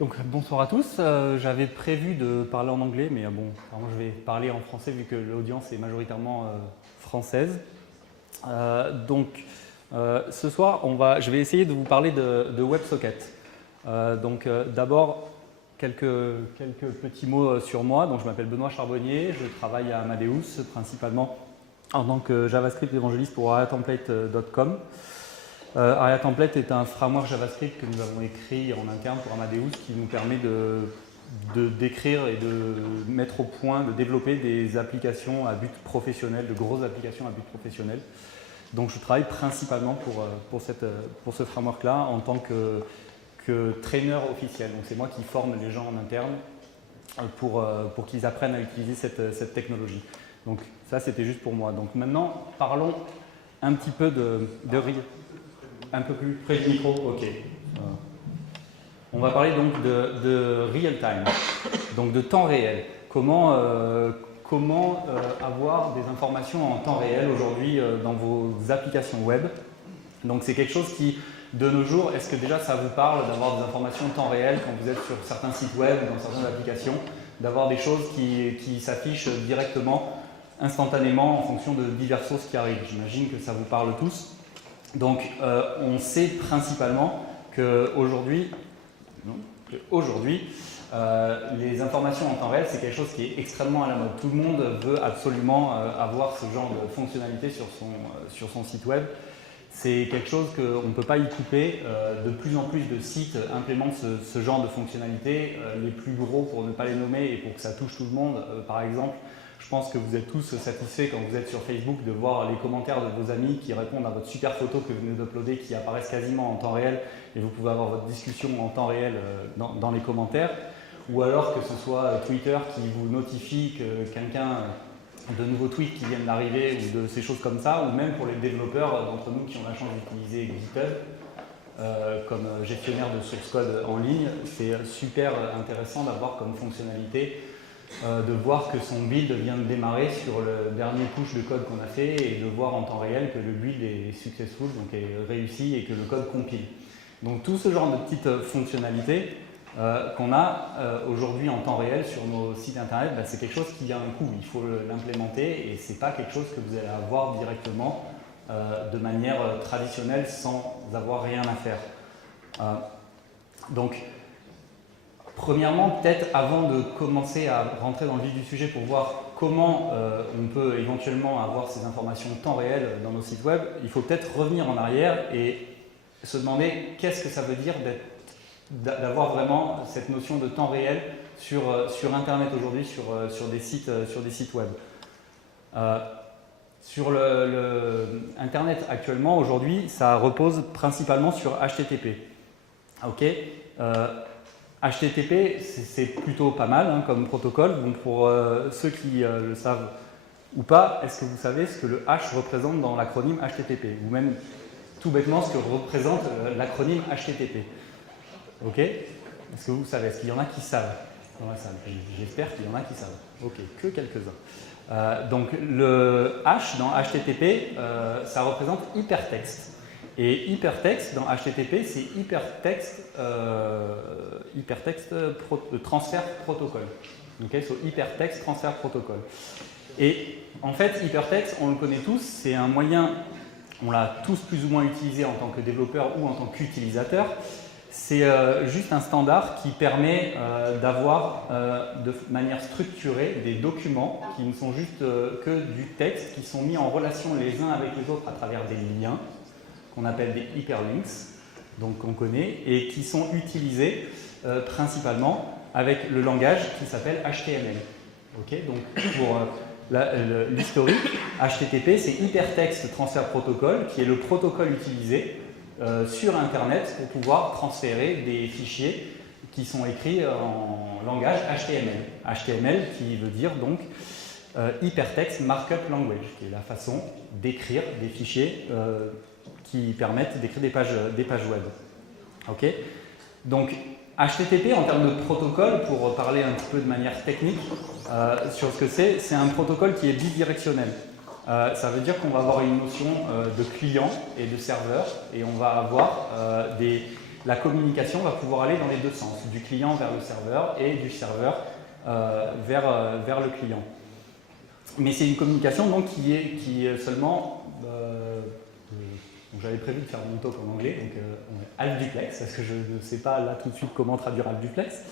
Donc bonsoir à tous. J'avais prévu de parler en anglais, mais bon, vraiment, je vais parler en français vu que l'audience est majoritairement française. Ce soir, je vais essayer de vous parler de WebSocket. D'abord, quelques petits mots sur moi. Donc, je m'appelle Benoît Charbonnier, je travaille à Amadeus, principalement en tant que JavaScript évangéliste pour ariatemplate.com. AriaTemplate est un framework JavaScript que nous avons écrit en interne pour Amadeus qui nous permet d'écrire et de mettre au point, de développer des applications à but professionnel, de grosses applications à but professionnel. Donc je travaille principalement pour ce framework-là en tant que trainer officiel. Donc c'est moi qui forme les gens en interne pour qu'ils apprennent à utiliser cette technologie. Donc ça c'était juste pour moi. Donc maintenant parlons un petit peu de un peu plus près du micro, ok. On va parler donc de real time, donc de temps réel. Comment avoir des informations en temps réel aujourd'hui dans vos applications web. Donc c'est quelque chose qui, de nos jours, est-ce que déjà ça vous parle d'avoir des informations en temps réel quand vous êtes sur certains sites web ou dans certaines applications, d'avoir des choses qui s'affichent directement, instantanément en fonction de diverses sources qui arrivent. J'imagine que ça vous parle tous. Donc, on sait principalement qu'aujourd'hui, les informations en temps réel, c'est quelque chose qui est extrêmement à la mode. Tout le monde veut absolument avoir ce genre de fonctionnalité sur son site web. C'est quelque chose qu'on ne peut pas y couper. De plus en plus de sites implémentent ce genre de fonctionnalité. Les plus gros, pour ne pas les nommer et pour que ça touche tout le monde, par exemple, je pense que vous êtes tous satisfaits quand vous êtes sur Facebook de voir les commentaires de vos amis qui répondent à votre super photo que vous venez d'uploader, qui apparaissent quasiment en temps réel et vous pouvez avoir votre discussion en temps réel dans les commentaires. Ou alors que ce soit Twitter qui vous notifie que quelqu'un, de nouveaux tweets qui viennent d'arriver ou de ces choses comme ça, ou même pour les développeurs d'entre nous qui ont la chance d'utiliser GitHub comme gestionnaire de source code en ligne, c'est super intéressant d'avoir comme fonctionnalité de voir que son build vient de démarrer sur le dernier push de code qu'on a fait et de voir en temps réel que le build est successful, donc est réussi et que le code compile. Donc tout ce genre de petites fonctionnalités qu'on a aujourd'hui en temps réel sur nos sites internet, c'est quelque chose qui a un coût, il faut l'implémenter et ce n'est pas quelque chose que vous allez avoir directement de manière traditionnelle sans avoir rien à faire. Premièrement, peut-être avant de commencer à rentrer dans le vif du sujet pour voir comment on peut éventuellement avoir ces informations en temps réel dans nos sites web, il faut peut-être revenir en arrière et se demander qu'est-ce que ça veut dire d'avoir vraiment cette notion de temps réel sur Internet aujourd'hui, sur des sites web. Sur Internet actuellement, aujourd'hui, ça repose principalement sur HTTP. Ok. HTTP, c'est plutôt pas mal comme protocole. Donc pour ceux qui le savent ou pas, est-ce que vous savez ce que le H représente dans l'acronyme HTTP? Ou même tout bêtement ce que représente l'acronyme HTTP? Ok? Est-ce que vous savez? Est-ce qu'il y en a qui savent dans la salle? J'espère qu'il y en a qui savent. Ok, que quelques-uns. Donc le H dans HTTP, ça représente hypertexte. Et hypertexte dans HTTP, c'est transfert protocole. Okay, so hypertext transfer protocol. Et en fait, hypertext, on le connaît tous, c'est un moyen, on l'a tous plus ou moins utilisé en tant que développeur ou en tant qu'utilisateur. C'est juste un standard qui permet d'avoir de manière structurée des documents qui ne sont juste que du texte, qui sont mis en relation les uns avec les autres à travers des liens, qu'on appelle des hyperlinks, donc qu'on connaît, et qui sont utilisés principalement avec le langage qui s'appelle HTML. Okay, donc pour l'historique, HTTP, c'est Hypertext Transfer Protocol, qui est le protocole utilisé sur Internet pour pouvoir transférer des fichiers qui sont écrits en langage HTML. HTML qui veut dire donc Hypertext Markup Language, qui est la façon d'écrire des fichiers qui permettent d'écrire des pages web. Okay. Donc HTTP en termes de protocole, pour parler un petit peu de manière technique sur ce que c'est un protocole qui est bidirectionnel. Ça veut dire qu'on va avoir une notion de client et de serveur et on va avoir des la communication va pouvoir aller dans les deux sens, du client vers le serveur et du serveur vers le client. Mais c'est une communication donc, qui est seulement... j'avais prévu de faire mon talk en anglais, donc half duplex, parce que je ne sais pas là tout de suite comment traduire half duplex.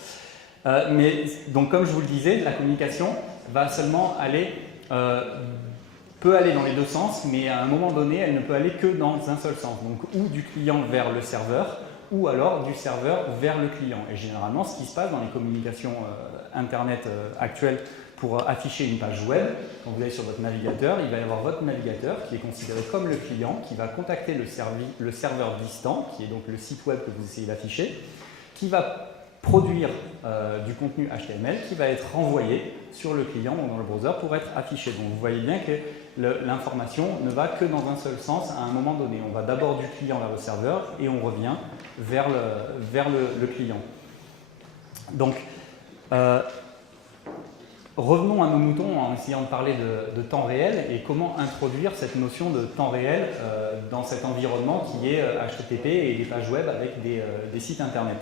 Mais donc comme je vous le disais, la communication va seulement aller, peut aller dans les deux sens, mais à un moment donné, elle ne peut aller que dans un seul sens. Donc ou du client vers le serveur, ou alors du serveur vers le client. Et généralement, ce qui se passe dans les communications Internet actuelles pour afficher une page web, quand vous allez sur votre navigateur, il va y avoir votre navigateur qui est considéré comme le client, qui va contacter le serveur distant, qui est donc le site web que vous essayez d'afficher, qui va produire du contenu HTML qui va être renvoyé sur le client ou dans le browser pour être affiché. Donc vous voyez bien que l'information ne va que dans un seul sens à un moment donné. On va d'abord du client vers le serveur et on revient vers le client. Donc, revenons à nos moutons en essayant de parler de temps réel et comment introduire cette notion de temps réel dans cet environnement qui est HTTP et des pages web avec des sites internet.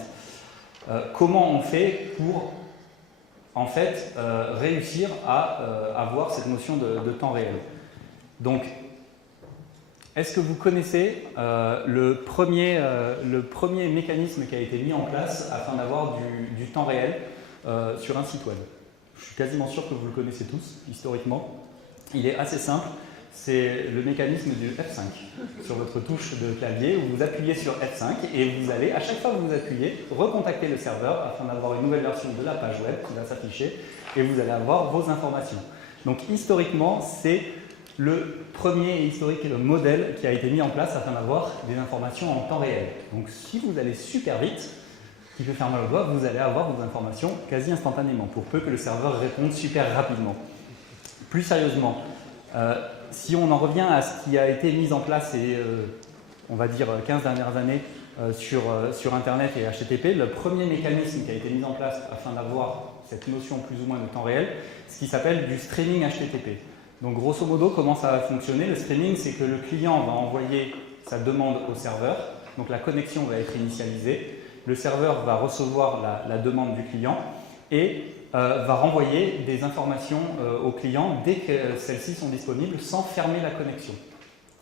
Comment on fait pour en fait réussir à avoir cette notion de temps réel? Donc, est-ce que vous connaissez le premier mécanisme qui a été mis en place afin d'avoir du temps réel sur un site web? Je suis quasiment sûr que vous le connaissez tous, historiquement. Il est assez simple, c'est le mécanisme du F5 sur votre touche de clavier où vous appuyez sur F5 et vous allez, à chaque fois que vous appuyez, recontacter le serveur afin d'avoir une nouvelle version de la page web qui va s'afficher et vous allez avoir vos informations. Donc historiquement, c'est le premier historique modèle qui a été mis en place afin d'avoir des informations en temps réel. Donc si vous allez super vite, qui peut faire mal au doigt, vous allez avoir vos informations quasi instantanément, pour peu que le serveur réponde super rapidement. Plus sérieusement, si on en revient à ce qui a été mis en place, et on va dire 15 dernières années sur Internet et HTTP, le premier mécanisme qui a été mis en place afin d'avoir cette notion plus ou moins de temps réel, ce qui s'appelle du streaming HTTP. Donc grosso modo, comment ça va fonctionner? Le streaming, c'est que le client va envoyer sa demande au serveur, donc la connexion va être initialisée, le serveur va recevoir la demande du client et va renvoyer des informations au client dès que celles-ci sont disponibles sans fermer la connexion.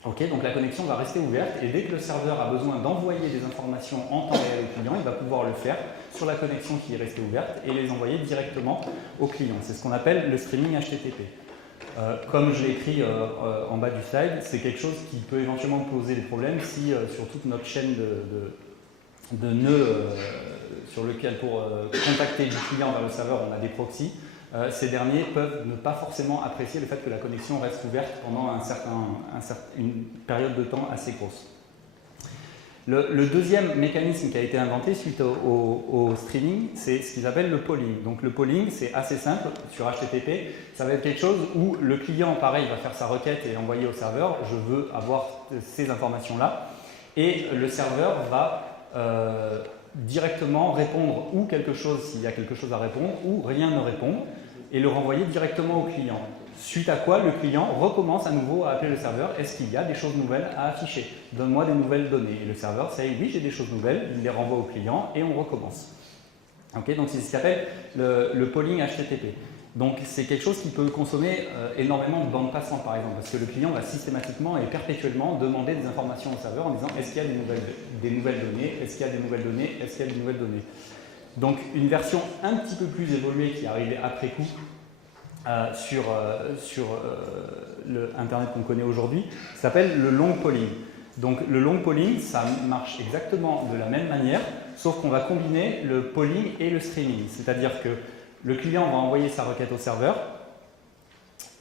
Okay, donc la connexion va rester ouverte et dès que le serveur a besoin d'envoyer des informations en temps réel au client, il va pouvoir le faire sur la connexion qui est restée ouverte et les envoyer directement au client. C'est ce qu'on appelle le streaming HTTP. Comme je l'ai écrit en bas du slide, c'est quelque chose qui peut éventuellement poser des problèmes si sur toute notre chaîne de nœuds sur lequel pour contacter du client vers le serveur on a des proxys, ces derniers peuvent ne pas forcément apprécier le fait que la connexion reste ouverte pendant une période de temps assez grosse. Le deuxième mécanisme qui a été inventé suite au streaming, c'est ce qu'ils appellent le polling. Donc le polling, c'est assez simple sur HTTP. Ça va être quelque chose où le client, pareil, va faire sa requête et envoyer au serveur. Je veux avoir ces informations-là. Et le serveur va directement répondre ou quelque chose s'il y a quelque chose à répondre ou rien ne répond et le renvoyer directement au client. Suite à quoi le client recommence à nouveau à appeler le serveur. Est-ce qu'il y a des choses nouvelles à afficher? Donne-moi des nouvelles données. Et le serveur sait oui, j'ai des choses nouvelles, il les renvoie au client et on recommence. Okay, donc c'est ce qu'on appelle le polling HTTP. Donc c'est quelque chose qui peut consommer énormément de bandes passantes par exemple, parce que le client va systématiquement et perpétuellement demander des informations au serveur en disant est-ce qu'il y a des nouvelles données, est-ce qu'il y a des nouvelles données, est-ce qu'il y a des nouvelles données. Donc une version un petit peu plus évoluée qui est arrivée après coup sur le Internet qu'on connaît aujourd'hui, s'appelle le long polling. Donc le long polling, ça marche exactement de la même manière, sauf qu'on va combiner le polling et le streaming. C'est-à-dire que le client va envoyer sa requête au serveur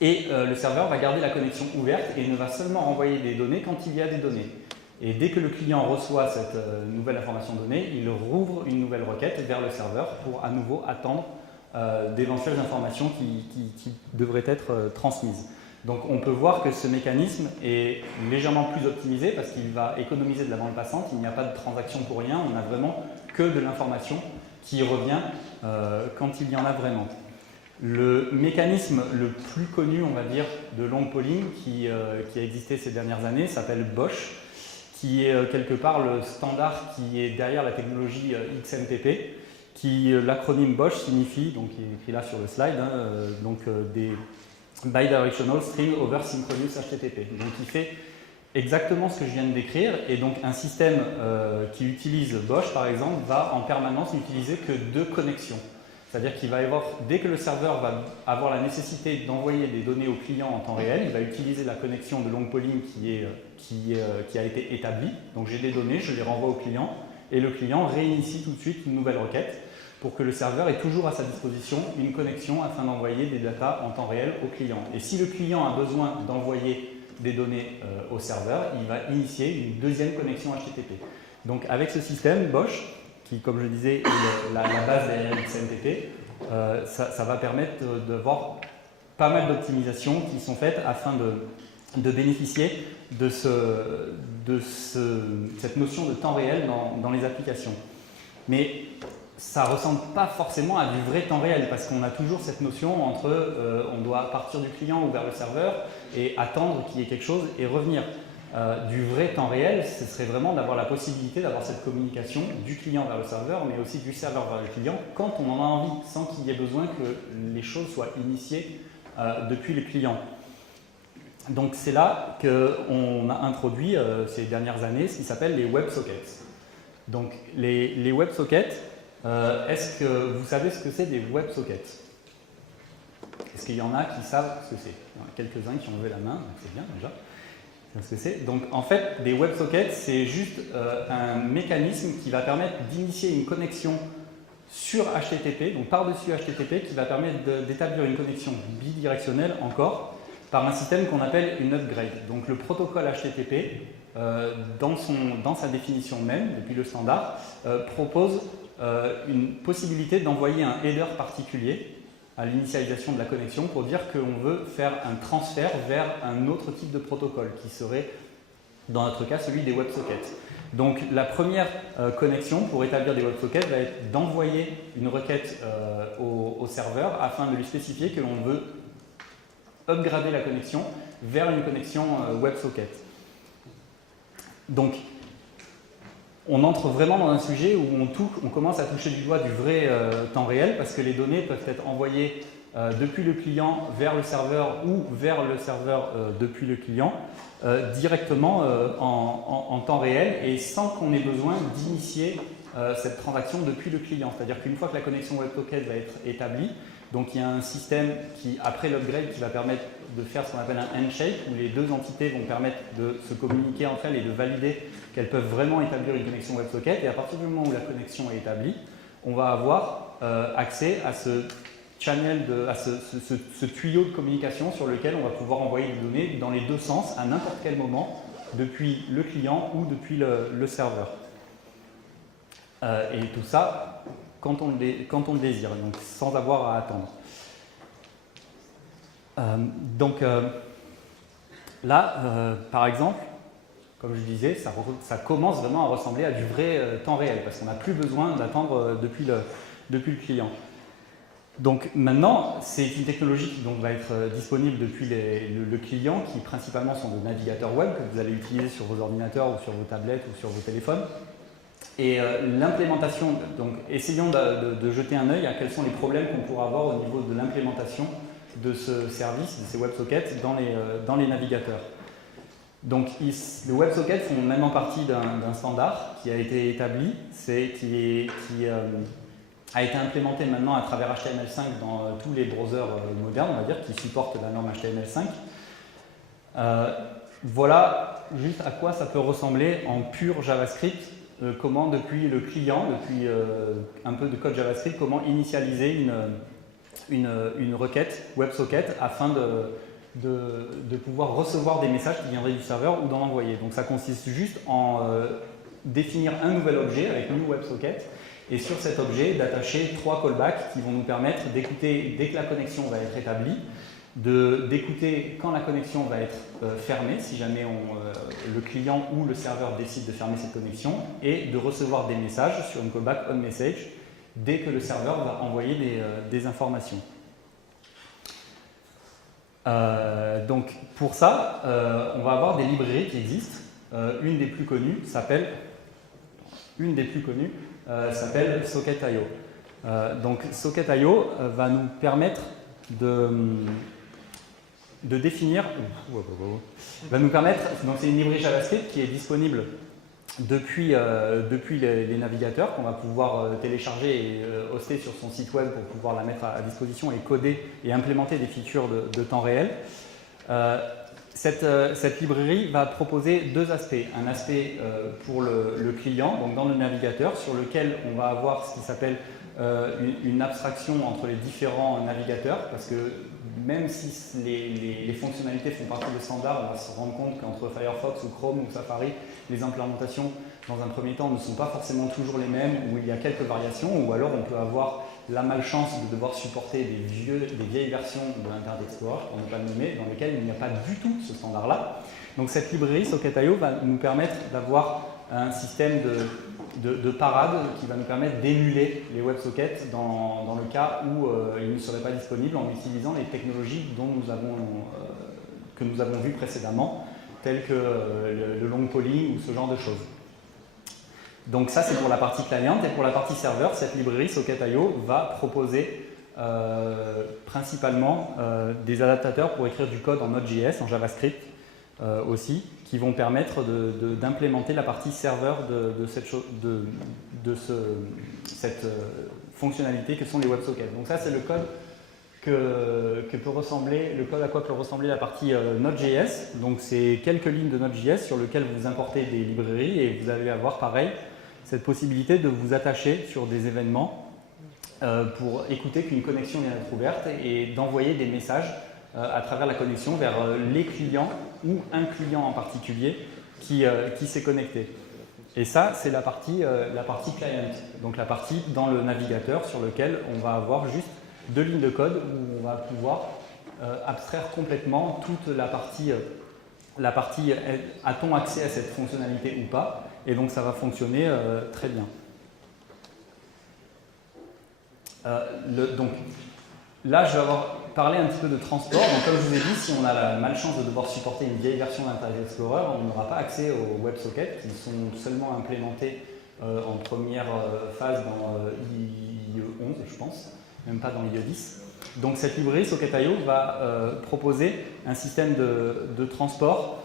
et le serveur va garder la connexion ouverte et ne va seulement renvoyer des données quand il y a des données. Et dès que le client reçoit cette nouvelle information donnée, il rouvre une nouvelle requête vers le serveur pour à nouveau attendre d'éventuelles informations qui devraient être transmises. Donc on peut voir que ce mécanisme est légèrement plus optimisé parce qu'il va économiser de la bande passante, il n'y a pas de transaction pour rien, on n'a vraiment que de l'information qui revient quand il y en a vraiment. Le mécanisme le plus connu, on va dire, de long polling qui a existé ces dernières années s'appelle BOSH, qui est quelque part le standard qui est derrière la technologie XMPP, qui l'acronyme BOSH signifie, donc il est écrit là sur le slide, des Bidirectional String Over Synchronous HTTP. Donc il fait exactement ce que je viens de décrire, et donc un système qui utilise BOSH par exemple va en permanence n'utiliser que 2 connexions. C'est-à-dire qu'il va y avoir, dès que le serveur va avoir la nécessité d'envoyer des données au client en temps réel, il va utiliser la connexion de long polling qui a été établie. Donc j'ai des données, je les renvoie au client, et le client réinitie tout de suite une nouvelle requête pour que le serveur ait toujours à sa disposition une connexion afin d'envoyer des datas en temps réel au client. Et si le client a besoin d'envoyer des données au serveur, il va initier une deuxième connexion HTTP. Donc avec ce système BOSH, qui, comme je disais, est la base derrière XMPP, ça va permettre d'avoir pas mal d'optimisations qui sont faites afin de bénéficier de cette notion de temps réel dans les applications. Mais ça ne ressemble pas forcément à du vrai temps réel, parce qu'on a toujours cette notion entre on doit partir du client ou vers le serveur et attendre qu'il y ait quelque chose et revenir. Du vrai temps réel, ce serait vraiment d'avoir la possibilité d'avoir cette communication du client vers le serveur, mais aussi du serveur vers le client quand on en a envie, sans qu'il y ait besoin que les choses soient initiées depuis le client. Donc c'est là qu'on a introduit ces dernières années ce qui s'appelle les WebSockets. Donc les WebSockets, est-ce que vous savez ce que c'est des WebSockets? Est-ce qu'il y en a qui savent ce que c'est? Il y en a quelques-uns qui ont levé la main, c'est bien déjà. Ce que c'est. Donc en fait, des WebSockets, c'est juste un mécanisme qui va permettre d'initier une connexion sur HTTP, donc par-dessus HTTP, qui va permettre d'établir une connexion bidirectionnelle encore par un système qu'on appelle une upgrade. Donc le protocole HTTP, dans sa définition même, depuis le standard, propose une possibilité d'envoyer un header particulier à l'initialisation de la connexion pour dire qu'on veut faire un transfert vers un autre type de protocole qui serait, dans notre cas, celui des WebSockets. Donc la première connexion pour établir des WebSockets va être d'envoyer une requête au serveur afin de lui spécifier que l'on veut upgrader la connexion vers une connexion WebSocket. Donc on entre vraiment dans un sujet où on commence à toucher du doigt du vrai temps réel, parce que les données peuvent être envoyées depuis le client vers le serveur ou vers le serveur depuis le client directement en temps réel et sans qu'on ait besoin d'initier cette transaction depuis le client. C'est-à-dire qu'une fois que la connexion WebSocket va être établie, donc il y a un système qui, après l'upgrade, qui va permettre de faire ce qu'on appelle un handshake, où les deux entités vont permettre de se communiquer entre elles et de valider qu'elles peuvent vraiment établir une connexion WebSocket. Et à partir du moment où la connexion est établie, on va avoir accès à ce channel, à ce tuyau de communication sur lequel on va pouvoir envoyer des données dans les deux sens à n'importe quel moment, depuis le client ou depuis le serveur. Et tout ça quand on le désire, donc sans avoir à attendre. Par exemple, comme je disais, ça commence vraiment à ressembler à du vrai temps réel, parce qu'on n'a plus besoin d'attendre depuis le client. Donc maintenant, c'est une technologie qui donc va être disponible depuis le client, qui principalement sont des navigateurs web que vous allez utiliser sur vos ordinateurs ou sur vos tablettes ou sur vos téléphones. Et l'implémentation, donc essayons de jeter un œil à quels sont les problèmes qu'on pourra avoir au niveau de l'implémentation de ce service, de ces WebSockets dans les navigateurs. Donc les WebSockets font maintenant partie d'un standard qui a été établi, qui a été implémenté maintenant à travers HTML5 dans tous les browsers modernes, on va dire, qui supportent la norme HTML5. Voilà juste à quoi ça peut ressembler en pur JavaScript. Comment depuis le client, depuis un peu de code JavaScript, comment initialiser une requête WebSocket afin de pouvoir recevoir des messages qui viendraient du serveur ou d'en envoyer. Donc ça consiste juste en définir un nouvel objet avec new WebSocket et sur cet objet d'attacher 3 callbacks qui vont nous permettre d'écouter dès que la connexion va être établie, d'écouter quand la connexion va être fermée, si jamais le client ou le serveur décide de fermer cette connexion, et de recevoir des messages sur une callback onMessage dès que le serveur va envoyer des informations. Donc pour ça, on va avoir des librairies qui existent. Une des plus connues s'appelle Socket.io. Donc Socket.io va nous permettre de définir, donc c'est une librairie JavaScript qui est disponible depuis les navigateurs, qu'on va pouvoir télécharger et hoster sur son site web pour pouvoir la mettre à disposition et coder et implémenter des features de temps réel. Cette librairie va proposer deux aspects. Un aspect pour le client, donc dans le navigateur, sur lequel on va avoir ce qui s'appelle une abstraction entre les différents navigateurs, parce que même si les fonctionnalités font partie des standards, on va se rendre compte qu'entre Firefox ou Chrome ou Safari, les implémentations, dans un premier temps, ne sont pas forcément toujours les mêmes, ou il y a quelques variations, ou alors on peut avoir la malchance de devoir supporter des vieilles versions de l'Internet Explorer, pour ne pas le nommer, dans lesquelles il n'y a pas du tout ce standard-là. Donc cette librairie, Socket.io, va nous permettre d'avoir un système de parade qui va nous permettre d'émuler les WebSockets dans le cas où ils ne seraient pas disponibles en utilisant les technologies que nous avons vues précédemment, telles que le long polling ou ce genre de choses. Donc ça, c'est pour la partie client. Et pour la partie serveur, cette librairie Socket.io va proposer principalement des adaptateurs pour écrire du code en Node.js, en JavaScript aussi, qui vont permettre d'implémenter la partie serveur de cette fonctionnalité que sont les WebSockets. Donc ça, c'est le code à quoi peut ressembler la partie Node.js. Donc c'est quelques lignes de Node.js sur lesquelles vous importez des librairies et vous allez avoir pareil cette possibilité de vous attacher sur des événements pour écouter qu'une connexion vient d'être ouverte et d'envoyer des messages à travers la connexion vers les clients ou un client en particulier qui s'est connecté. Et ça, c'est la partie client, donc la partie dans le navigateur sur lequel on va avoir juste deux lignes de code où on va pouvoir abstraire complètement toute la partie a-t-on accès à cette fonctionnalité ou pas, et donc ça va fonctionner très bien. Donc là, je vais parler un petit peu de transport. Donc, comme je vous ai dit, si on a la malchance de devoir supporter une vieille version d'Internet Explorer, on n'aura pas accès aux WebSockets qui sont seulement implémentés en première phase dans IE 11, je pense, même pas dans IE 10. Donc cette librairie Socket.io va proposer un système de transport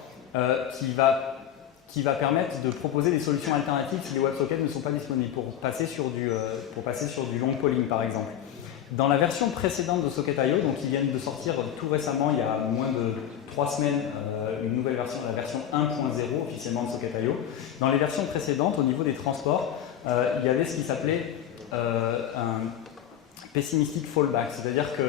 qui va permettre de proposer des solutions alternatives si les WebSockets ne sont pas disponibles, pour passer sur du long polling par exemple. Dans la version précédente de Socket.io, donc ils viennent de sortir tout récemment, il y a moins de 3 semaines, une nouvelle version, la version 1.0 officiellement de Socket.io. Dans les versions précédentes, au niveau des transports, il y avait ce qui s'appelait un pessimistic fallback, c'est-à-dire que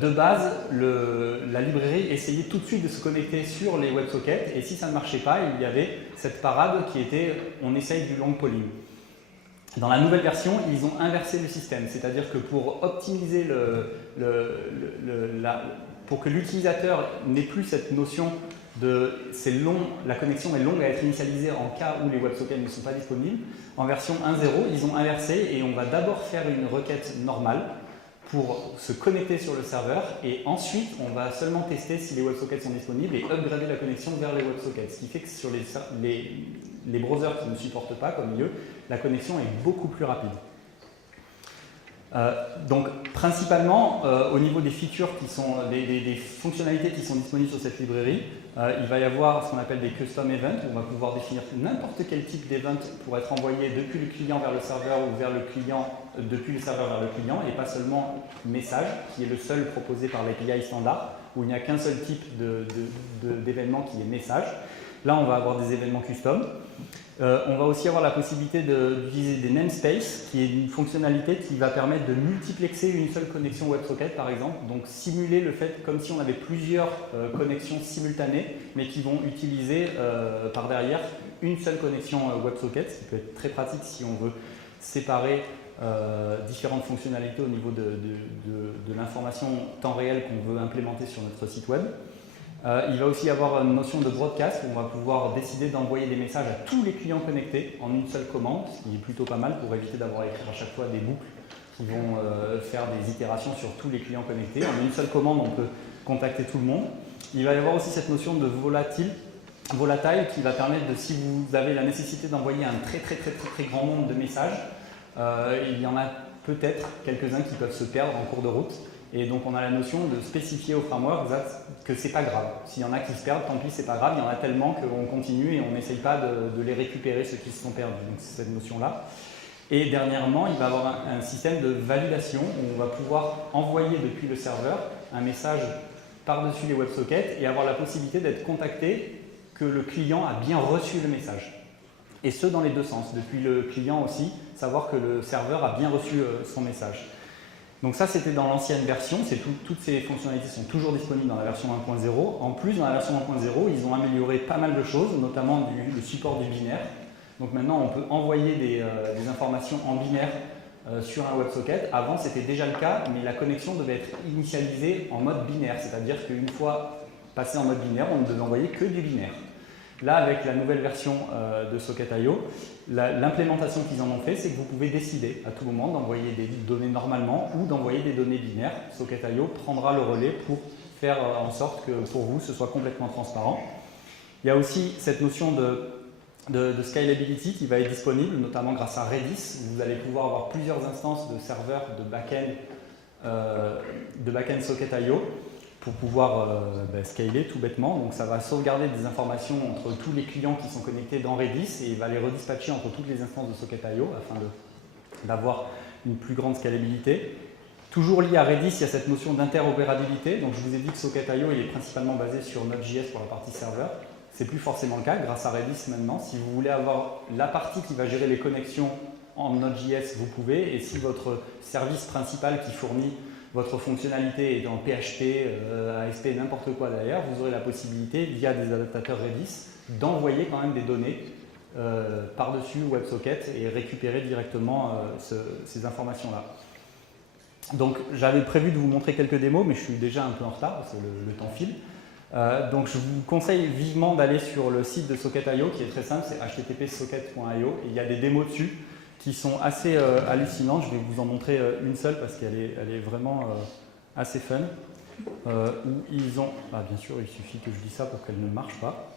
de base, la librairie essayait tout de suite de se connecter sur les WebSockets, et si ça ne marchait pas, il y avait cette parade qui était on essaye du long polling. Dans la nouvelle version, ils ont inversé le système, c'est-à-dire que pour optimiser pour que l'utilisateur n'ait plus cette notion de c'est long, la connexion est longue à être initialisée en cas où les WebSockets ne sont pas disponibles, en version 1.0, ils ont inversé et on va d'abord faire une requête normale pour se connecter sur le serveur, et ensuite on va seulement tester si les WebSockets sont disponibles et upgrader la connexion vers les WebSockets, ce qui fait que sur les browsers qui ne supportent pas, comme IE, la connexion est beaucoup plus rapide. Donc principalement au niveau des features qui sont des fonctionnalités qui sont disponibles sur cette librairie, il va y avoir ce qu'on appelle des custom events, où on va pouvoir définir n'importe quel type d'event pour être envoyé depuis le client vers le serveur ou vers le client, depuis le serveur vers le client, et pas seulement message qui est le seul proposé par l'API standard où il n'y a qu'un seul type d'événement qui est message. Là on va avoir des événements custom. On va aussi avoir la possibilité d'utiliser des namespaces, qui est une fonctionnalité qui va permettre de multiplexer une seule connexion WebSocket par exemple, donc simuler le fait comme si on avait plusieurs connexions simultanées, mais qui vont utiliser par derrière une seule connexion WebSocket, ce qui peut être très pratique si on veut séparer différentes fonctionnalités au niveau de l'information temps réel qu'on veut implémenter sur notre site web. Il va aussi y avoir une notion de broadcast où on va pouvoir décider d'envoyer des messages à tous les clients connectés en une seule commande, ce qui est plutôt pas mal pour éviter d'avoir à écrire à chaque fois des boucles qui vont faire des itérations sur tous les clients connectés. En une seule commande, on peut contacter tout le monde. Il va y avoir aussi cette notion de volatile volatile qui va permettre de, si vous avez la nécessité d'envoyer un très grand nombre de messages, il y en a peut-être quelques-uns qui peuvent se perdre en cours de route. Et donc on a la notion de spécifier au framework que c'est pas grave. S'il y en a qui se perdent, tant pis, c'est pas grave, il y en a tellement qu'on continue et on n'essaye pas de les récupérer, ceux qui se sont perdus. Donc c'est cette notion-là. Et dernièrement, il va y avoir un système de validation où on va pouvoir envoyer depuis le serveur un message par-dessus les WebSockets et avoir la possibilité d'être contacté que le client a bien reçu le message. Et ce, dans les deux sens. Depuis le client aussi, savoir que le serveur a bien reçu son message. Donc ça, c'était dans l'ancienne version. Toutes ces fonctionnalités sont toujours disponibles dans la version 1.0. En plus, dans la version 1.0, ils ont amélioré pas mal de choses, notamment le support du binaire. Donc maintenant, on peut envoyer des informations en binaire sur un WebSocket. Avant, c'était déjà le cas, mais la connexion devait être initialisée en mode binaire. C'est-à-dire qu'une fois passé en mode binaire, on ne devait envoyer que du binaire. Là, avec la nouvelle version de Socket.io, l'implémentation qu'ils en ont fait, c'est que vous pouvez décider à tout moment d'envoyer des données normalement ou d'envoyer des données binaires. Socket.io prendra le relais pour faire en sorte que pour vous, ce soit complètement transparent. Il y a aussi cette notion de scalability qui va être disponible, notamment grâce à Redis. Vous allez pouvoir avoir plusieurs instances de serveurs de backend Socket.io pour pouvoir scaler tout bêtement. Donc ça va sauvegarder des informations entre tous les clients qui sont connectés dans Redis et va les redispatcher entre toutes les instances de Socket.io afin d'avoir une plus grande scalabilité. Toujours lié à Redis, il y a cette notion d'interopérabilité. Donc je vous ai dit que Socket.io est principalement basé sur Node.js pour la partie serveur. Ce n'est plus forcément le cas grâce à Redis maintenant. Si vous voulez avoir la partie qui va gérer les connexions en Node.js, vous pouvez. Et si votre service principal qui fournit votre fonctionnalité est en PHP, ASP, n'importe quoi derrière, vous aurez la possibilité, via des adaptateurs Redis, d'envoyer quand même des données par-dessus WebSocket et récupérer directement ces informations-là. Donc j'avais prévu de vous montrer quelques démos, mais je suis déjà un peu en retard parce que le temps file. Donc je vous conseille vivement d'aller sur le site de Socket.io qui est très simple, c'est http://socket.io et il y a des démos dessus qui sont assez hallucinantes. Je vais vous en montrer une seule parce qu'elle est vraiment assez fun. Où ils ont... Ah, bien sûr, il suffit que je dise ça pour qu'elle ne marche pas.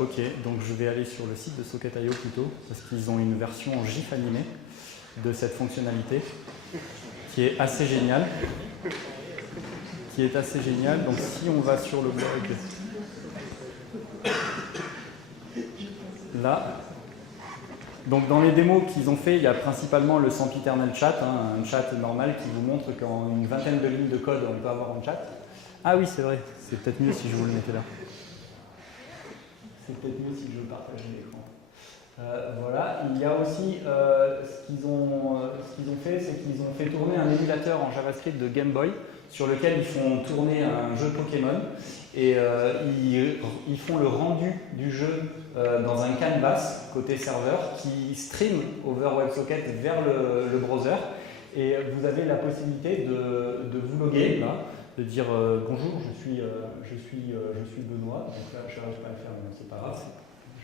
Ok, donc je vais aller sur le site de Socket.io plutôt parce qu'ils ont une version en GIF animé de cette fonctionnalité qui est assez géniale. Donc si on va sur le blog, là, donc dans les démos qu'ils ont fait, il y a principalement le sempiternel chat, un chat normal qui vous montre qu'en une vingtaine de lignes de code, on peut avoir un chat. Ah oui, c'est vrai, c'est peut-être mieux si je vous le mettais là. C'est peut-être mieux si je partage l'écran. Voilà, il y a aussi ce qu'ils ont fait, c'est qu'ils ont fait tourner un émulateur en JavaScript de Game Boy sur lequel ils font tourner un jeu Pokémon et ils font le rendu du jeu dans un canvas côté serveur qui stream over WebSocket vers le browser et vous avez la possibilité de vous loguer là, de dire bonjour, je suis Benoît, donc là je n'arrive pas à le faire mais c'est pas grave.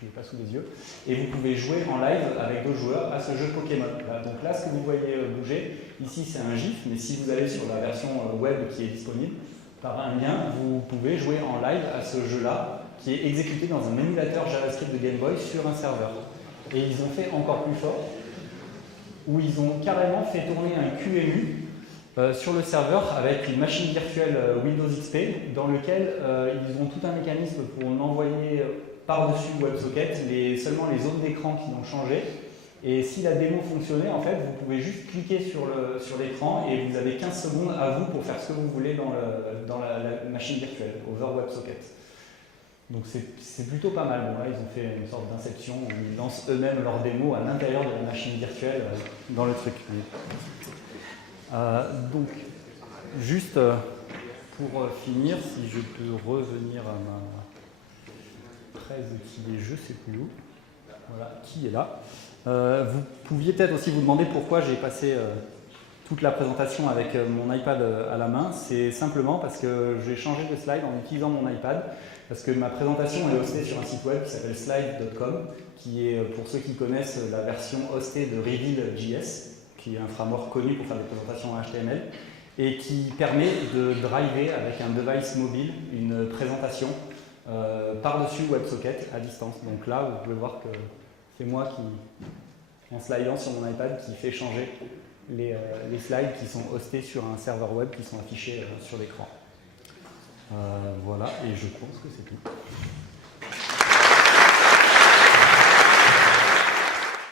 Je ne l'ai pas sous les yeux, et vous pouvez jouer en live avec d'autres joueurs à ce jeu Pokémon. Voilà, donc là, ce que vous voyez bouger, ici c'est un GIF, mais si vous allez sur la version web qui est disponible, par un lien, vous pouvez jouer en live à ce jeu-là, qui est exécuté dans un émulateur JavaScript de Game Boy sur un serveur. Et ils ont fait encore plus fort, où ils ont carrément fait tourner un QEMU sur le serveur avec une machine virtuelle Windows XP, dans lequel ils ont tout un mécanisme pour envoyer par-dessus WebSocket seulement les zones d'écran qui ont changé. Et si la démo fonctionnait, en fait, vous pouvez juste cliquer sur l'écran et vous avez 15 secondes à vous pour faire ce que vous voulez dans la machine virtuelle, over WebSocket. Donc c'est plutôt pas mal. Bon, là, ils ont fait une sorte d'inception où ils lancent eux-mêmes leur démo à l'intérieur de la machine virtuelle dans le truc. Donc, juste pour finir, si je peux revenir à ma qui est je sais plus où, voilà, qui est là. Vous pouviez peut-être aussi vous demander pourquoi j'ai passé toute la présentation avec mon iPad à la main. C'est simplement parce que j'ai changé de slide en utilisant mon iPad, parce que ma présentation est hostée sur un site web qui s'appelle slide.com, qui est, pour ceux qui connaissent, la version hostée de Reveal.js, qui est un framework connu pour faire des présentations en HTML, et qui permet de driver avec un device mobile une présentation par-dessus WebSocket à distance. Donc là, vous pouvez voir que c'est moi qui, en slidant sur mon iPad, qui fait changer les slides qui sont hostés sur un serveur web qui sont affichés sur l'écran. Voilà, et je pense que c'est tout.